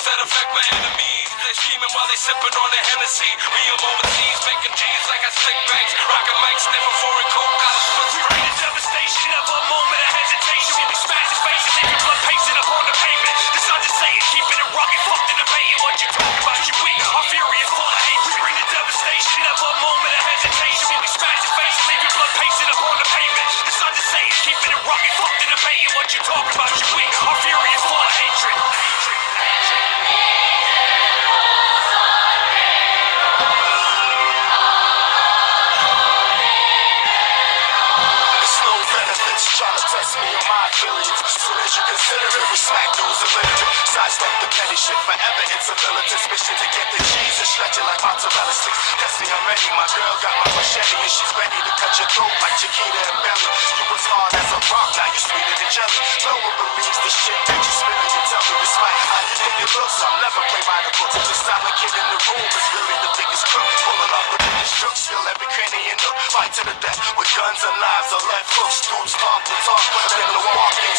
G's that affect my enemies. They scheming while they sipping on the Hennessy. Me, I'm overseas, making G's like I stick banks. Rockin' mics, sniffing foreign coke, got a split We bring the devastation, never a moment of hesitation. When we smash his face and leave your blood pacing up on the pavement. The sun just saying, keeping it rugged, fucked and debating what you talking about. You weak, our fury is full of hate. We bring the devastation, never a moment of hesitation. When we smash his face and leave your blood pacing up on the pavement. The sun just saying, keeping it rugged, fucked and debating what you talking about. You weak, our fury is full of hatred. Trying to test me on my affiliates. Soon as you consider it, we smack dudes illiterate. Sidestep the petty shit, forever it's a militant's mission to get the cheese and stretch it like mozzarella sticks. Test me, I'm ready, my girl got my machete and she's ready to cut your throat like Chiquita and Belly. You was hard as a rock, now you're sweeter than jelly. No one believes the shit that you spit and you tell me despite how you think it looks. I'll never play by the books. The silent kid in the room is really the biggest crook. Pulling off the biggest jokes, fill every cranny and nook. Fight to the death with guns and knives or left hooks. Dudes talk the talk, but then the walk ain't